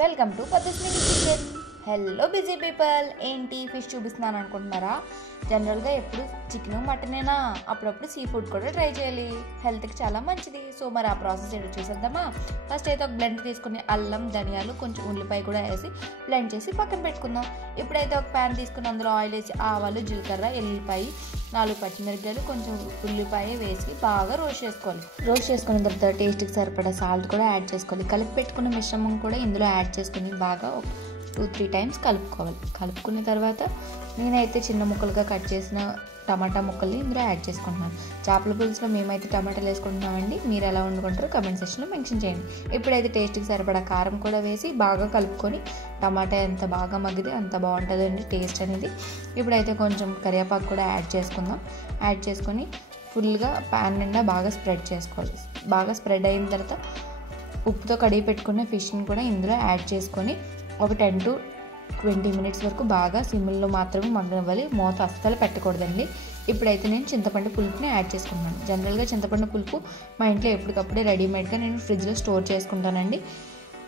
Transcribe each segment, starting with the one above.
Welcome to పద్దుస్మిని kitchen. Hello busy people, ఏంటి fish చూపిస్తున్నాను అనుకుంటున్నారా? జనరల్గా ఎప్పుడు చికెన్ మటనేనా, అప్పుడప్పుడు సీ ఫుడ్ కూడా ట్రై చేయాలి, హెల్త్కి చాలా మంచిది. సో మరి ఆ ప్రాసెస్ ఏంటో చూసేద్దామా? ఫస్ట్ అయితే ఒక బ్లెండర్ తీసుకుని అల్లం, ధనియాలు, కొంచెం ఉల్లిపాయ కూడా వేసి బ్లెండ్ చేసి పక్కన పెట్టుకుందాం. ఇప్పుడైతే ఒక ప్యాన్ తీసుకుని అందులో ఆయిల్ వేసి ఆవాలు, జీలకర్ర, ఎల్లిపాయ, 4 పచ్చిమిరపకాయలు, కొంచెం ఉల్లిపాయ వేసి బాగా రోస్ట్ చేసుకోవాలి. రోస్ట్ చేసుకున్న తర్వాత టేస్ట్కి సరిపడా సాల్ట్ కూడా యాడ్ చేసుకోవాలి. కలిపి పెట్టుకున్న మిశ్రమం కూడా ఇందులో యాడ్ చేసుకుని బాగా 2-3 టైమ్స్ కలుపుకోవాలి. కలుపుకున్న తర్వాత నేనైతే చిన్న ముక్కలుగా కట్ చేసిన టమాటా ముక్కల్ని ఇందులో యాడ్ చేసుకుంటున్నాను. చేపల పులుసులో మేమైతే టమాటాలు వేసుకుంటున్నామండి, మీరు ఎలా వండుకుంటారో కమెంట్ సెక్షన్లో మెన్షన్ చేయండి. ఇప్పుడైతే టేస్ట్కి సరిపడా కారం కూడా వేసి బాగా కలుపుకొని, టమాటా ఎంత బాగా మగ్గితే అంత బాగుంటుందండి టేస్ట్ అనేది. ఇప్పుడైతే కొంచెం కరివేపాకు కూడా యాడ్ చేసుకుందాం. యాడ్ చేసుకొని ఫుల్గా ప్యాన్ నిండా బాగా స్ప్రెడ్ చేసుకోవాలి. బాగా స్ప్రెడ్ అయిన తర్వాత ఉప్పుతో కడిగి పెట్టుకున్న ఫిష్ని కూడా ఇందులో యాడ్ చేసుకొని ఒక 10-20 మినిట్స్ వరకు బాగా సిమ్లో మాత్రమే మగ్గనివ్వాలి. మూత అస్సలు పెట్టకూడదండి. ఇప్పుడైతే నేను చింతపండు పులుపుని యాడ్ చేసుకుంటున్నాను. జనరల్గా చింతపండు పులుపు మా ఇంట్లో ఎప్పటికప్పుడే రెడీమేడ్గా నేను ఫ్రిడ్జ్లో స్టోర్ చేసుకుంటానండి.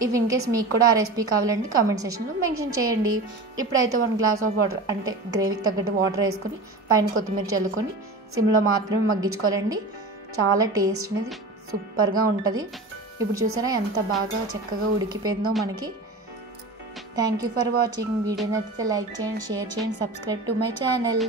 ఇఫ్ ఇన్కేస్ మీకు కూడా ఆ రెసిపీ కావాలంటే కామెంట్ సెక్షన్లో మెన్షన్ చేయండి. ఇప్పుడైతే 1 గ్లాస్ ఆఫ్ వాటర్, అంటే గ్రేవీకి తగ్గట్టు వాటర్ వేసుకొని పైన కొత్తిమీర చల్లుకొని సిమ్లో మాత్రమే మగ్గించుకోవాలండి. చాలా టేస్ట్ అనేది సూపర్గా ఉంటుంది. ఇప్పుడు చూసారా ఎంత బాగా చక్కగా ఉడికిపోయిందో మనకి. Thank you for watching. Video నచ్చితే లైక్ చేయండి, షేర్ చేయండి, సబ్స్క్రైబ్ టు మై ఛానల్.